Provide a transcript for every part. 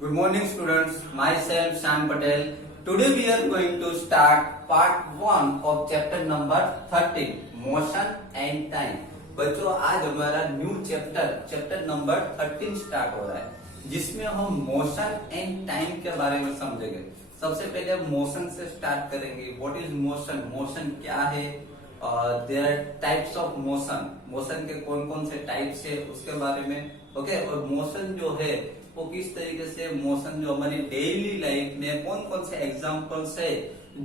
Good morning students, myself Shyam Patel. Today we are going to start part 1 of chapter number 13, motion and time. बच्चों आज हमारा new chapter number 13 start हो रहा है जिसमें हम मोशन एंड टाइम के बारे में समझेंगे। सबसे पहले मोशन से स्टार्ट करेंगे। व्हाट इज मोशन, मोशन क्या है, there are types of motion, motion के कौन कौन से टाइप्स है उसके बारे में। ओके, और मोशन जो है वो किस तरीके से, मोशन जो हमारी डेली लाइफ में कौन कौन से एग्जांपल्स है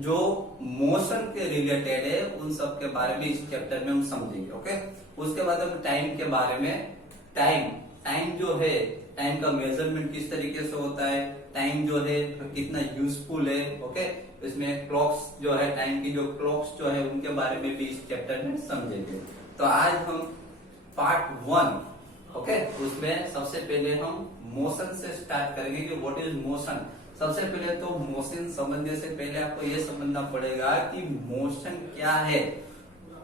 जो मोशन के रिलेटेड है, उन सब के बारे में इस चैप्टर में हम समझेंगे। ओके, उसके बाद हम टाइम के बारे में, टाइम जो है, टाइम का मेजरमेंट किस तरीके से होता है, टाइम जो है कितना यूजफुल है। ओके, इसमें क्लॉक्स जो है, टाइम की जो क्लॉक्स जो है उनके बारे में भी इस चैप्टर में समझेंगे। तो आज हम पार्ट 1, ओके, उसमें सबसे पहले हम मोशन से स्टार्ट करेंगे कि व्हाट इज मोशन। सबसे पहले तो मोशन समझने से पहले आपको ये समझना पड़ेगा कि मोशन क्या है,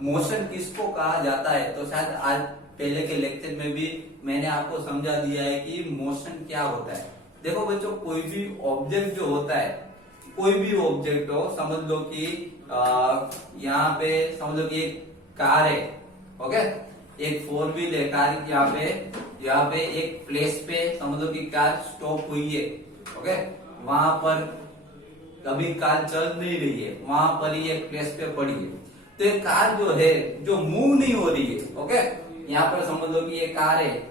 मोशन किसको कहा जाता है। तो शायद आज पहले के लेक्चर में भी मैंने आपको समझा दिया है कि मोशन क्या होता है। देखो बच्चों, कोई भी ऑब्जेक्ट जो होता है, कोई भी ऑब्जेक्ट हो, समझ लो कि यहाँ पे समझ लो कि एक कार है। ओके, एक 4 व्हील है कार, यहाँ पे एक प्लेस पे समझ लो कि कार स्टॉप हुई है। ओके, वहां पर अभी कार चल नहीं रही है, वहां पर ही एक प्लेस पे पड़ी है। तो ये कार जो है जो मूव नहीं हो रही है। ओके, यहाँ पर समझ लो कि ये कार है,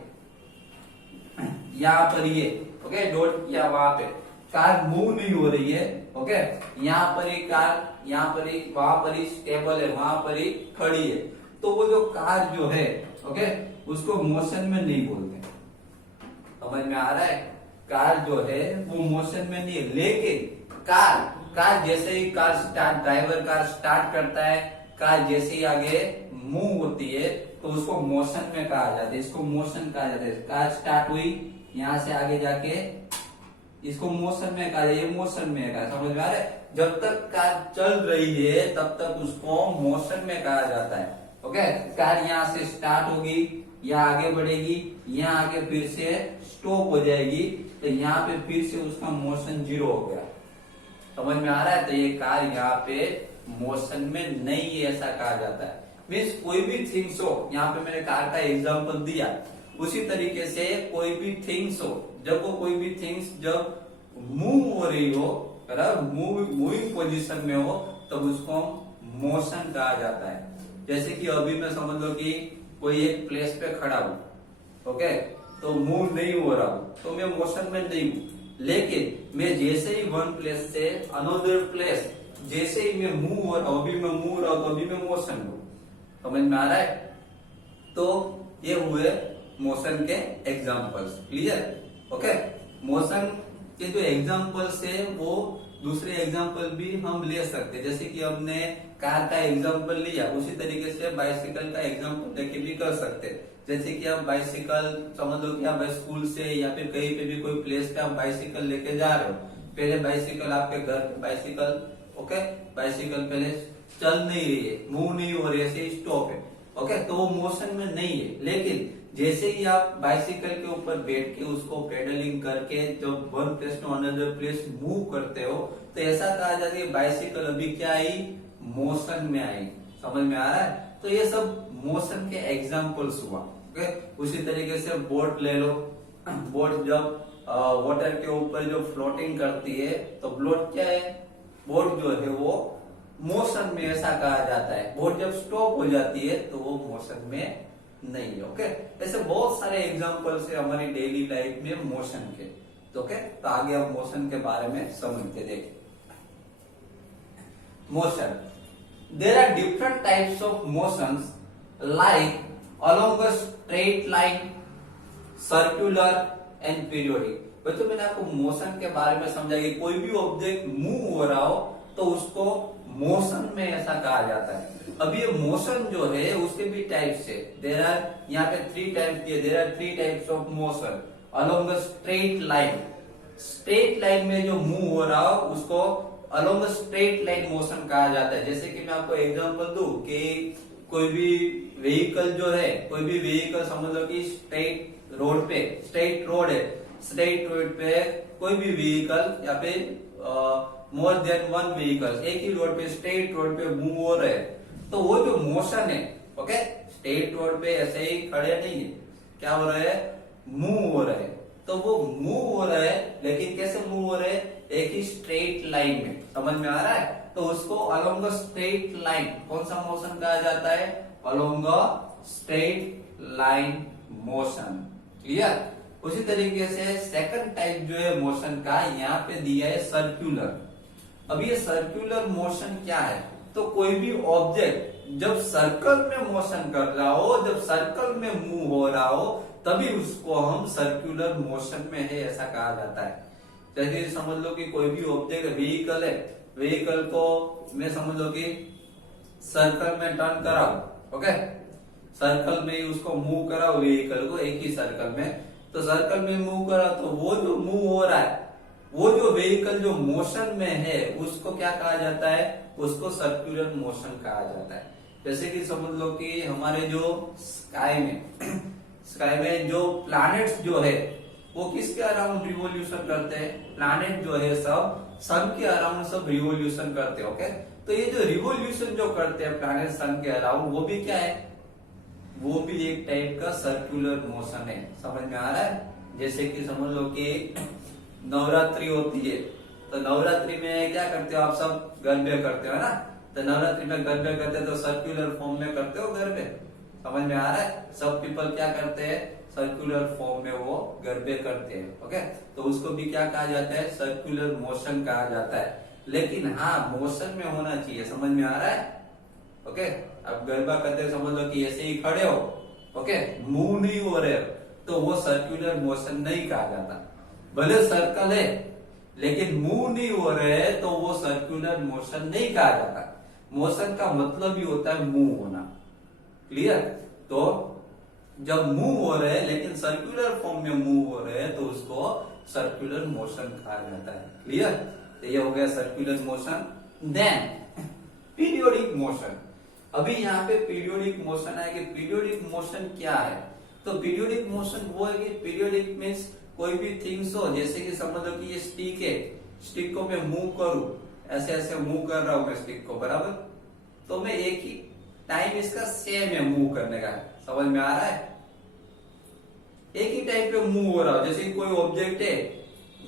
यहाँ पर ये ओके डॉट किया, वहां पे कार मूव नहीं हो रही है। ओके, यहाँ पर ही कार, यहाँ पर ही, वहां पर ही स्टेबल है, वहां पर ही खड़ी है। तो वो जो कार जो है, ओके, उसको मोशन में नहीं बोलते। समझ में आ रहा है? कार जो है वो मोशन में नहीं है, लेकिन कार जैसे ही ड्राइवर कार स्टार्ट करता है, कार जैसे ही आगे मूव होती है तो उसको मोशन में कहा जाता है, इसको मोशन कहा जाता है। कार स्टार्ट हुई, यहाँ से आगे जाके इसको मोशन में कहा जाए, ये मोशन में कहा, समझ में आ रहा है? जब तक कार चल रही है तब तक उसको मोशन में कहा जाता है। ओके, कार यहाँ से स्टार्ट होगी, यहाँ आगे बढ़ेगी, यहाँ आगे फिर से स्टॉप हो जाएगी, तो यहाँ पे फिर से उसका मोशन 0 हो गया। समझ में आ रहा है? तो ये कार यहाँ पे मोशन में नहीं है, ऐसा कहा जाता है। मीन्स कोई भी थिंग्स हो, यहाँ पे मैंने कार का एग्जांपल दिया, उसी तरीके से कोई भी थिंग्स हो, जब वो कोई भी थिंग्स जब मूव हो रही हो, मूविंग पोजीशन में हो, तब उसको मोशन कहा जाता है। जैसे कि अभी मैं समझ लो कि कोई एक प्लेस पे खड़ा हूं, ओके, तो मूव नहीं हो रहा हूं, तो मैं मोशन में नहीं हूं। लेकिन मैं जैसे ही वन प्लेस से अनदर प्लेस, जैसे ही मैं मूव हो रहा हूं, अभी मैं मूव रहा हूं तो अभी मैं मोशन हूं। समझ में आ रहा है? तो ये हुए मोशन के एग्जाम्पल्स। क्लियर? ओके, मोशन के जो एग्जाम्पल्स है वो दूसरे एग्जाम्पल भी हम ले सकते हैं। जैसे कि हमने कार का एग्जाम्पल लिया, उसी तरीके से बाइसिकल का एग्जाम्पल लेके भी कर सकते हैं। जैसे कि आप बाइसिकल, समझ लो कि आप स्कूल से या फिर कहीं पे भी कोई प्लेस पे आप बाइसिकल लेके जा रहे हो। पहले बाइसिकल आपके घर पे बाइसिकल, ओके, बाइसिकल पहले चल नहीं रही है, मूव नहीं हो रही है, ऐसे स्टॉप है। ओके, तो वो मोशन में नहीं है। लेकिन जैसे ही आप बाइसिकल के ऊपर बैठ के उसको पेडलिंग करके जब one place to another place move करते हो, तो ऐसा कहा जाता है बाइसिकल अभी क्या आई, मोशन में आई। समझ में आ रहा है? तो ये सब मोशन के एग्जाम्पल्स हुआ। ओके, उसी तरीके से बोट ले लो। बोट जब वाटर के ऊपर जो फ्लोटिंग करती है, तो बोट क्या है, बोट जो है वो मोशन में, ऐसा कहा जाता है। बोट जब स्टॉप हो जाती है तो वो मोशन में नहीं है। ओके, ऐसे बहुत सारे एग्जांपल्स है हमारी डेली लाइफ में मोशन के। तो ओके, तो आगे अब मोशन के बारे में समझते देखिए। Motion, there are different types of motions like along a straight line, circular and periodic. बच्चों, मैंने आपको मोशन के बारे में समझा कि कोई भी ऑब्जेक्ट मूव हो रहा हो तो उसको मोशन में ऐसा कहा जाता है। अब ये मोशन जो है उसके भी टाइप्स है। देयर आर, यहाँ पे 3 टाइप्स दिए, there are 3 types of motion along the straight line. Straight line में जो मूव हो रहा हो उसको along the straight line motion कहा जाता है। जैसे कि मैं आपको एग्जांपल दूं कि कोई भी व्हीकल जो है, कोई भी व्हीकल समझ लो कि स्ट्रेट रोड पे, स्ट्रेट रोड है, स्ट्रेट रोड पे कोई भी व्हीकल या फिर मोर देन वन व्हीकल एक ही रोड पे स्ट्रेट रोड पे मूव हो रहे हैं, तो वो जो मोशन है, ओके, स्ट्रेट रोड पे ऐसे ही खड़े नहीं है, क्या हो रहे हैं, मूव हो रहे हैं। तो वो मूव हो रहे हैं, लेकिन कैसे मूव हो रहे हैं, एक ही स्ट्रेट लाइन में, समझ में आ रहा है। तो उसको अलोंग द स्ट्रेट लाइन कौन सा मोशन कहा जाता है, along the straight line motion. Clear. उसी तरीके से सेकंड टाइप जो है मोशन का, यहाँ पे दिया है सर्कुलर। अब ये सर्कुलर मोशन क्या है, तो कोई भी ऑब्जेक्ट जब सर्कल में मोशन कर रहा हो, जब सर्कल में मूव हो रहा हो, तभी उसको हम सर्कुलर मोशन में है ऐसा कहा जाता है। जैसे समझ लो कि कोई भी ऑब्जेक्ट व्हीकल है, व्हीकल को मैं समझ लो कि सर्कल में टर्न कराओ, ओके, सर्कल में ही उसको मूव कराओ व्हीकल को एक ही सर्कल में, तो सर्कल में मूव करा तो वो जो मूव हो रहा है, वो जो व्हीकल जो मोशन में है उसको क्या कहा जाता है, उसको सर्कुलर मोशन कहा जाता है। जैसे कि समझ लो कि हमारे जो स्काई में जो प्लैनेट्स जो है वो किसके अराउंड रिवोल्यूशन करते हैं, प्लैनेट जो है सब सन के अराउंड सब रिवोल्यूशन करते हैं, ओके। तो ये जो रिवोल्यूशन जो करते हैं प्लैनेट सन के अराउंड, वो भी क्या है, वो भी एक टाइप का सर्कुलर मोशन है, समझ में आ रहा है। जैसे कि समझ लो कि नवरात्रि होती है, तो नवरात्रि में क्या करते हो आप, सब गरबे करते हो ना, तो नवरात्रि में गरबे करते हो तो सर्कुलर फॉर्म में करते हो गरबे, समझ में आ रहा है। सब पीपल क्या करते हैं, सर्कुलर फॉर्म में वो गरबे करते हैं, ओके। तो उसको भी क्या कहा जाता है, सर्कुलर मोशन कहा जाता है। लेकिन हाँ, मोशन में होना चाहिए, समझ में आ रहा है, ओके। अब गरबा करते समझ लो कि ऐसे ही खड़े हो, ओके, मूव नहीं हो रहे हो, तो वो सर्कुलर मोशन नहीं कहा जाता। भले सर्कल है लेकिन मूव नहीं हो रहे हैं, तो वो सर्कुलर मोशन नहीं कहा जाता। मोशन का मतलब ही होता है मूव होना। क्लियर। तो जब मूव हो रहे हैं लेकिन सर्कुलर फॉर्म में मूव हो रहे हैं, तो उसको सर्कुलर मोशन कहा जाता है। क्लियर। तो ये हो गया circular motion. Then periodic motion. अभी यहाँ पे पीरियोडिक मोशन है कि पीरियोडिक मोशन क्या है, तो पीरियोडिक मोशन वो है कि पीरियोडिक मीन्स कोई भी थिंग्स हो, जैसे कि समझ लो कि ये स्टिक है, स्टिक को मैं मूव करूं, ऐसे ऐसे मूव कर रहा हूं मैं स्टिक को, बराबर, तो मैं एक ही टाइम इसका सेम है मूव करने का, समझ में आ रहा है, एक ही टाइम पे मूव हो रहा है। जैसे कोई ऑब्जेक्ट है,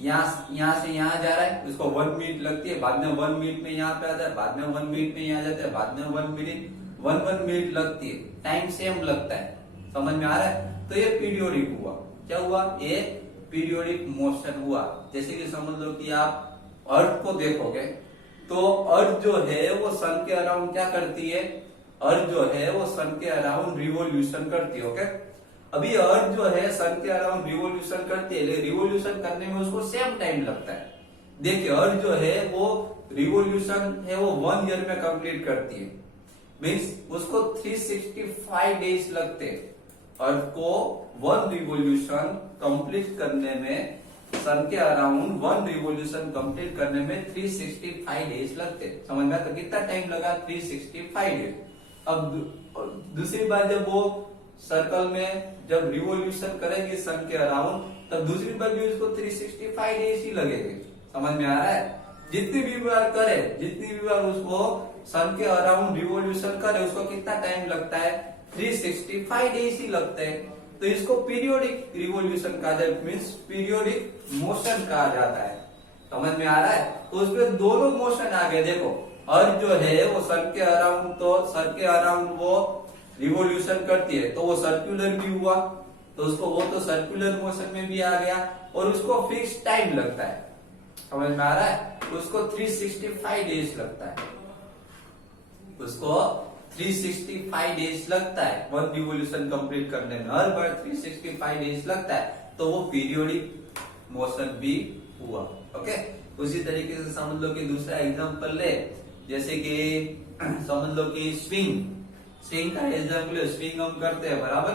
यहाँ से यहाँ जा रहा है, उसको 1 मिनट लगती है, बाद में 1 मिनट में यहाँ पे आता है, बाद में 1 मिनट में यहाँ जाता है, बाद में 1 मिनट लगती है, टाइम सेम लगता है, समझ में आ रहा है। तो ये पीरियोडिक हुआ। क्या हुआ, ये पीरियोडिक मोशन हुआ। जैसे कि समझ लो कि आप अर्थ को देखोगे, तो अर्थ जो है वो सन के अराउंड क्या करती है, अर्थ जो है वो सन के अराउंड रिवोल्यूशन करती है, ओके। अभी अर्थ जो है सन के अराउंड रिवोल्यूशन करती है, लेकिन रिवोल्यूशन करने में उसको सेम टाइम लगता है। देखिए अर्थ जो है वो रिवोल्यूशन है वो 1 ईयर में कंप्लीट करती है, मीन्स उसको 365 डेज लगते हैं। अर्थ को 1 रिवोल्यूशन कंप्लीट करने में, सन के अराउंड 1 रिवोल्यूशन कंप्लीट करने में 365 डेज लगते। समझ में, तो कितना टाइम लगा, 365 डेज। अब दूसरी बार जब वो सर्कल में जब रिवोल्यूशन करेगी सन के अराउंड, तब दूसरी बार भी उसको 365 डेज ही लगेंगे। समझ में आ रहा है। जितनी भी बार करे, जितनी भी बार उसको सन के अराउंड रिवोल्यूशन करे, उसको कितना टाइम लगता है, 365 डेज ही लगते हैं। तो इसको पीरियोडिक रिवोल्यूशन कहा जाता है, मीन्स पीरियोडिक मोशन कहा जाता है। समझ में आ रहा है। तो उसमें दोनों मोशन आ गए। देखो अर्थ जो है वो सन के अराउंड, तो सन के अराउंड वो रिवोल्यूशन करती है, तो वो सर्कुलर भी हुआ, तो उसको वो तो सर्कुलर मोशन में भी आ गया, और उसको फिक्स टाइम लगता है। समझ में आ रहा है। उसको 365 डेज लगता है, उसको 365 डेज लगता है 1 रिवोल्यूशन कंप्लीट करने में, हर बार 365 डेज लगता है, तो वो पीरियोडिक मोशन भी हुआ, ओके। उसी तरीके से समझ लो कि दूसरा एग्जांपल ले, जैसे कि समझ लो कि स्विंग का एग्जांपल है। स्विंग हम करते हैं, बराबर,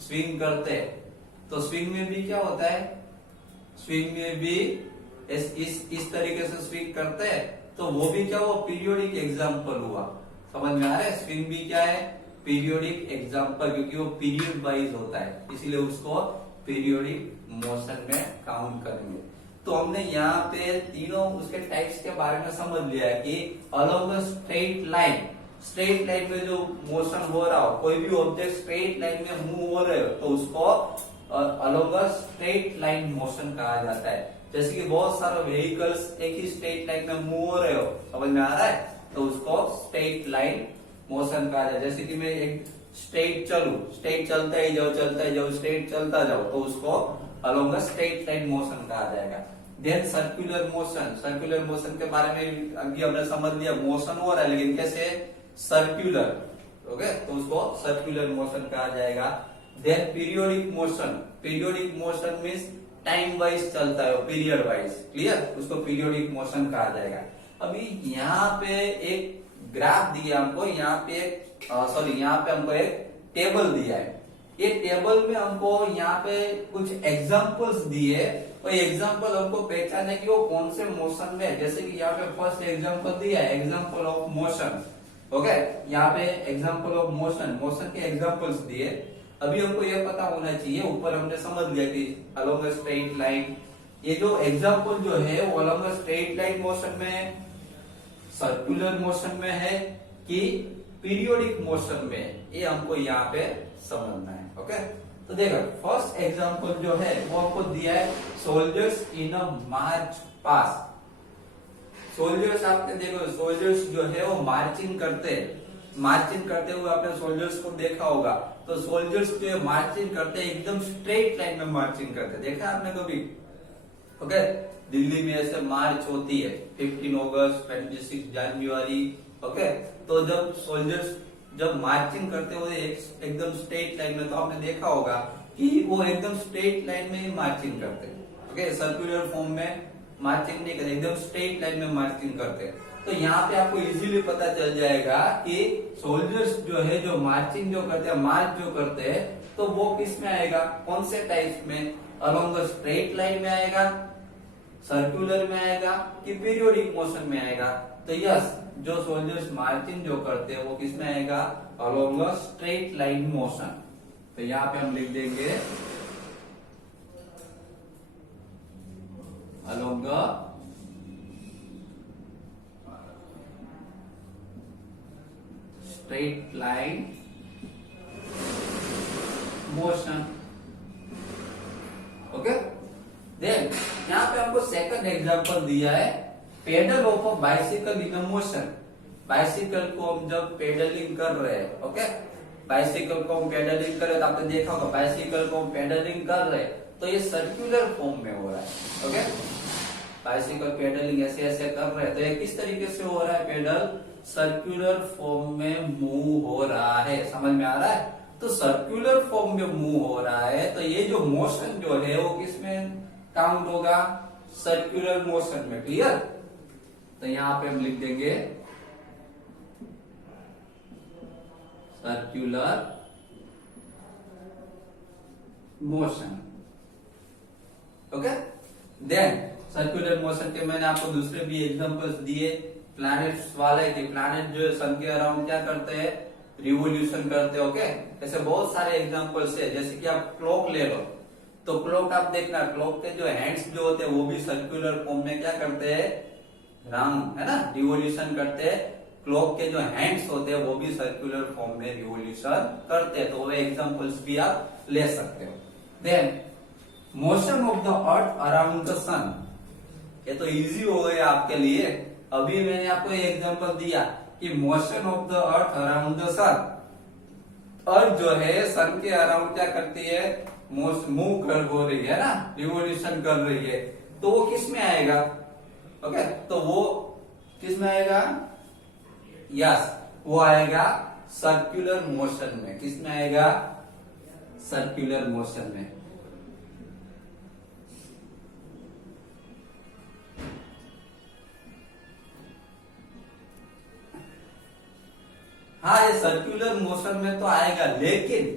स्विंग करते हैं, तो स्विंग में भी क्या होता है, स्विंग में भी इस तरीके से स्विंग करते हैं, तो वो भी क्या हुआ, पीरियोडिक एग्जांपल हुआ। समझ में आ रहा है। स्विंग भी क्या है, पीरियोडिक एग्जांपल, क्योंकि वो पीरियड वाइज होता है, इसीलिए उसको पीरियोडिक मोशन में काउंट करेंगे। तो हमने यहाँ पे तीनों उसके टाइप्स के बारे में समझ लिया है कि अलोंग द स्ट्रेट लाइन में जो मोशन हो रहा हो, कोई भी ऑब्जेक्ट स्ट्रेट लाइन में मूव हो रहे हो तो उसको along the straight line motion कहा जाता है। जैसे कि बहुत सारे व्हीकल्स एक ही स्ट्रेट लाइन में मूव हो रहे हो, समझ में आ रहा है, तो उसको स्ट्रेट लाइन मोशन कहा जाता है। जैसे कि मैं एक स्ट्रेट चलूं, स्ट्रेट चलता ही जाओ स्ट्रेट चलता जाओ, तो उसको अलोंग स्ट्रेट लाइन मोशन कहा जाएगा। देन सर्कुलर मोशन के बारे में अभी हमने समझ लिया, मोशन हो रहा है लेकिन कैसे, सर्कुलर, ओके, तो उसको सर्कुलर मोशन कहा जाएगा। Then periodic motion means time wise चलता है, पीरियड वाइज, क्लियर, उसको पीरियोडिक मोशन कहा जाएगा। अभी यहाँ पे एक ग्राफ दिया हमको, यहाँ पे हमको एक टेबल दिया है। ये टेबल में हमको यहाँ पे कुछ एग्जांपल्स दिए, और एग्जांपल हमको पहचाने कि वो कौन से मोशन में है। जैसे कि यहाँ पे फर्स्ट एग्जांपल दिया है, एग्जांपल ऑफ मोशन, ओके, यहाँ पे एग्जांपल ऑफ मोशन के एग्जांपल्स दिए। अभी हमको ये पता होना चाहिए, ऊपर हमने समझ लिया कि अलोंग द स्ट्रेट लाइन, ये जो एग्जांपल जो है वो along the straight line motion में, सर्कुलर मोशन में है कि पीरियोडिक मोशन में, ये हमको यहाँ पे समझना है, ओके। तो देखो फर्स्ट एग्जांपल जो है वो हमको दिया है, soldiers in a march past. Soldiers आपने देखो, सोल्जर्स जो है वो मार्चिंग करते हुए आपने सोल्जर्स को देखा होगा। तो सोल्जर्स जो है मार्चिंग करते हैं, एकदम स्ट्रेट लाइन में मार्चिंग करते हैं, देखा आपने कभी, ओके। दिल्ली में ऐसे मार्च होती है 15 अगस्त, 26 जनवरी, ओके। तो जब सोल्जर्स जब मार्चिंग करते हुए एकदम स्ट्रेट लाइन में, तो आपने देखा होगा कि वो एकदम स्ट्रेट लाइन में ही मार्चिंग करते हैं, ओके, सर्कुलर फॉर्म में मार्चिंग नहीं करते, एकदम स्ट्रेट लाइन में मार्चिंग करते हैं। तो यहाँ पे आपको इजीली पता चल जाएगा कि सोल्जर्स जो है जो मार्चिंग जो करते हैं, मार्च जो करते हैं, तो वो किस में आएगा, कौन से टाइप में, अलोंग द स्ट्रेट लाइन में आएगा, सर्कुलर में आएगा कि पीरियोडिक मोशन में आएगा। तो यस, जो सोल्जर्स मार्चिंग जो करते हैं वो किस में आएगा, along the straight line motion. तो यहाँ पे हम लिख देंगे along the straight line motion, okay. Then यहाँ पे हमको सेकंड एग्जांपल दिया है, pedal of a bicycle in a motion. Bicycle को हम जब पेडलिंग कर रहे हैं, ओके, बाइसिकल को हम पेडलिंग कर रहे हैं, तो आपने देखा होगा बाइसिकल को हम पेडलिंग कर रहे हैं, तो ये सर्कुलर फॉर्म में हो रहा है, ओके। बाइसिकल पेडलिंग ऐसे ऐसे कर रहे हैं, तो ये किस तरीके से हो रहा है, पेडल सर्कुलर फॉर्म में मूव हो रहा है, समझ में आ रहा है। तो सर्कुलर फॉर्म में मूव हो रहा है, तो ये जो मोशन जो है वो किसमें काउंट होगा, सर्कुलर मोशन में, क्लियर। तो यहां पे हम लिख देंगे circular motion, okay. Then circular motion के मैंने आपको दूसरे भी एग्जांपल्स दिए, प्लैनेट्स वाले, कि प्लैनेट जो सन के अराउंड क्या करते हैं, रिवोल्यूशन करते हैं, ओके। ऐसे बहुत सारे एग्जांपल्स है। जैसे कि आप क्लॉक ले लो, तो क्लॉक आप देखना, क्लॉक के जो हैंड्स जो होते हैं वो भी सर्कुलर फॉर्म में क्या करते हैं, राउंड, है ना, रिवोल्यूशन करते हैं। क्लॉक के जो हैंड्स होते हैं वो भी सर्कुलर फॉर्म में रिवोल्यूशन करते हैं। तो वो एग्जांपल्स भी आप ले सकते हो। Then motion of the earth around the sun, ये तो इजी हो गया आपके लिए। अभी मैंने आपको ये एग्जांपल दिया कि motion of the earth around the sun, earth जो है सन के अराउंड क्या करती है, मूव कर हो रही है ना, रिवोल्यूशन कर रही है, तो वो किस में आएगा, ओके। तो वो किस में आएगा, यस, वो आएगा सर्कुलर मोशन में। किस में आएगा, सर्कुलर मोशन में। हाँ, ये सर्कुलर मोशन में तो आएगा, लेकिन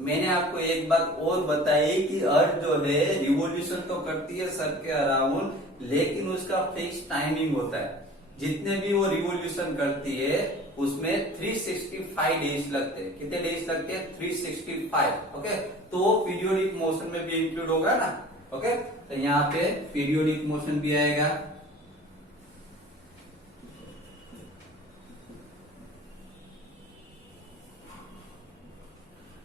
मैंने आपको एक बात और बताई कि अर्थ जो है रिवोल्यूशन तो करती है सन के अराउंड, लेकिन उसका फिक्स टाइमिंग होता है। जितने भी वो रिवोल्यूशन करती है उसमें 365 डेज लगते हैं। कितने डेज लगते हैं? 365। ओके, तो वो पीरियोडिक मोशन में भी इंक्लूड होगा ना। ओके, तो यहाँ पे पीरियोडिक मोशन भी आएगा।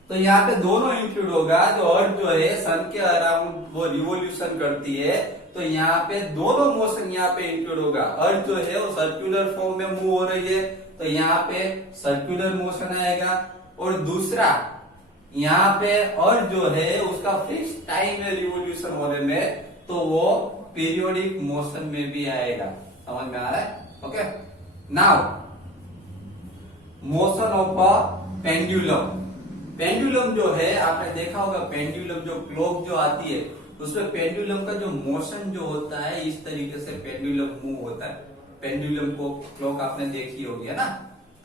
तो यहाँ पे दोनों इंक्लूड होगा। जो अर्थ जो है सन के अराउंड वो रिवोल्यूशन करती है, तो यहाँ पे दोनों मोशन यहाँ पे इंक्लूड होगा। अर्थ जो है वो सर्कुलर फॉर्म में मूव हो रही है, तो यहाँ पे सर्कुलर मोशन आएगा। और दूसरा यहाँ पे अर्थ जो है उसका फिक्स टाइम है रिवोल्यूशन होने में, तो वो पीरियोडिक मोशन में भी आएगा। समझ में आ रहा है? Okay, now motion of a pendulum. Pendulum जो है आपने देखा होगा, पेंडुलम जो क्लॉक जो आती है उसमें पेंडुलम का जो मोशन जो होता है इस तरीके से पेंडुलम मूव होता है। पेंडुलम को क्लॉक आपने देखी होगी, है ना।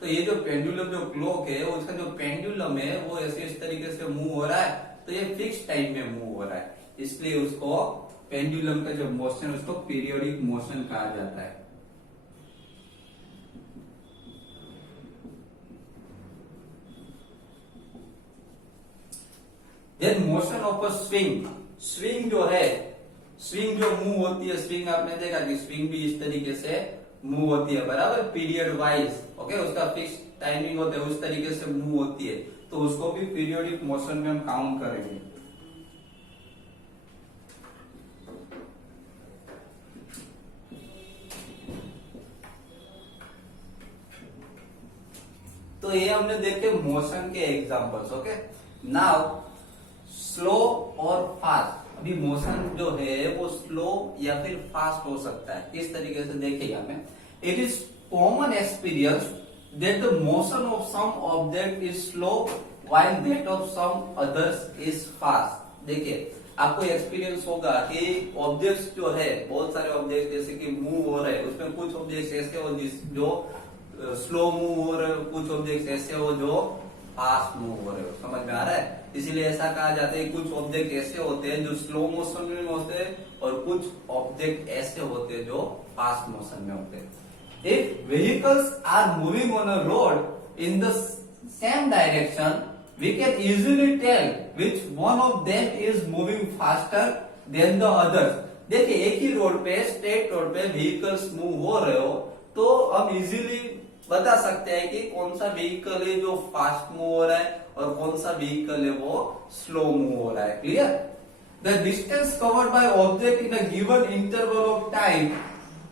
तो ये जो पेंडुलम जो क्लॉक है उसका जो पेंडुलम है वो ऐसे इस तरीके से मूव हो रहा है, तो ये फिक्स टाइम में मूव हो रहा है, इसलिए उसको पेंडुलम का जो मोशन उसको पीरियोडिक मोशन कहा जाता है। Then motion of a swing. Swing जो है, स्विंग जो मूव होती है, स्विंग आपने देखा कि स्विंग भी इस तरीके से मूव होती है, बराबर, पीरियड वाइज। ओके, उसका फिक्स टाइमिंग होता है, उस तरीके से मूव होती है, तो उसको भी पीरियोडिक मोशन में हम काउंट करेंगे। तो ये हमने देखे मोशन के एग्जांपल्स। ओके, नाउ स्लो और फास्ट। अभी मोशन जो है वो स्लो या फिर फास्ट हो सकता है, इस तरीके से देखेगा हमें। It is common experience that the motion of some object is slow while that of some others is fast. देखिए, आपको एक्सपीरियंस होगा कि ऑब्जेक्ट्स जो है, बहुत सारे ऑब्जेक्ट जैसे कि मूव हो रहे हैं, उसमें कुछ ऑब्जेक्ट्स ऐसे हो जो स्लो मूव हो रहे हो, कुछ ऑब्जेक्ट्स ऐसे हो जो फास्ट मूव हो रहे हो। समझ में आ रहा है? इसीलिए ऐसा कहा जाता है कुछ ऑब्जेक्ट ऐसे होते हैं जो स्लो मोशन में होते हैं और कुछ ऑब्जेक्ट ऐसे होते हैं जो फास्ट मोशन में होते हैं। If vehicles are moving on a road in the same direction, we can easily tell which one of them is moving faster than the others. देखिए, एक ही रोड पे, स्ट्रेट रोड पे व्हीकल्स मूव हो रहे हो, तो हम इजीली बता सकते हैं कि कौन सा व्हीकल है जो फास्ट मूव हो रहा है और कौन सा व्हीकल है वो स्लो मूव हो रहा है। Clear? The distance covered by object in a given interval of time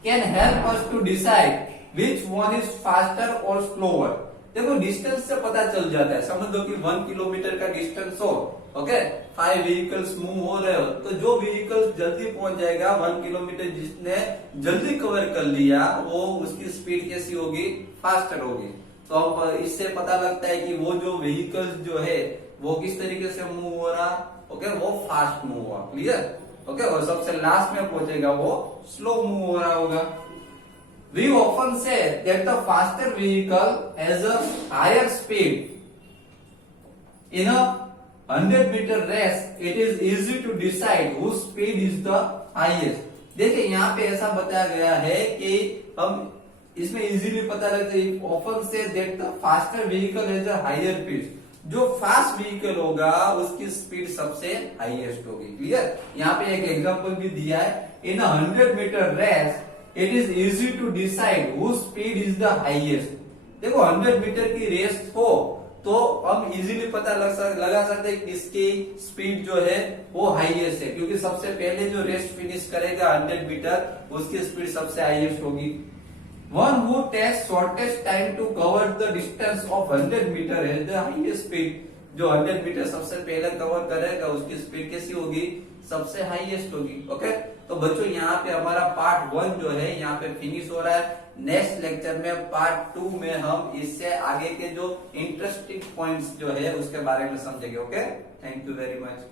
can help us to decide which one is faster और स्लोअर। देखो, डिस्टेंस से पता चल जाता है। समझ लो कि 1 किलोमीटर का डिस्टेंस हो, ओके, 5 व्हीकल्स मूव हो रहे हो, तो जो व्हीकल्स जल्दी पहुंच जाएगा 1 किलोमीटर, जिसने जल्दी कवर कर लिया, वो उसकी स्पीड कैसी होगी? फास्टर होगी। तो अब इससे पता लगता है कि वो जो व्हीकल्स जो है वो किस तरीके से मूव हो रहा, ओके, वो फास्ट मूव हुआ। क्लियर? ओके, और सबसे लास्ट में पहुंचेगा वो स्लो मूव हो रहा होगा। We often say that the faster vehicle has a higher speed. In a 100-meter race, it is easy to decide whose speed is the highest. देखिए, यहाँ पे ऐसा बताया गया है कि हम इसमें इजीली पता लगता है। Often say that the faster vehicle has a higher speed. जो फास्ट व्हीकल होगा उसकी स्पीड सबसे हाईएस्ट होगी। क्लियर? यहाँ पे एक एग्जांपल भी दिया है। In 100-meter race, it is easy to decide who speed is the highest. देखो, 100 मीटर की रेस हो तो हम इजीली पता लगा सकते हैं किसकी स्पीड जो है वो हाईएस्ट है, क्योंकि सबसे पहले जो रेस फिनिश करेगा 100 मीटर उसकी स्पीड सबसे हाईएस्ट होगी। One who takes shortest time to cover the distance of 100 metre है द हाईएस्ट स्पीड। जो 100 मीटर सबसे पहले कवर करेगा उसकी स्पीड कैसी होगी? सबसे हाईएस्ट होगी। ओके, तो बच्चों, यहाँ पे हमारा पार्ट 1 जो है यहाँ पे फिनिश हो रहा है। नेक्स्ट लेक्चर में पार्ट 2 में हम इससे आगे के जो इंटरेस्टिंग पॉइंट्स जो है उसके बारे में समझेंगे। Okay, thank you very much.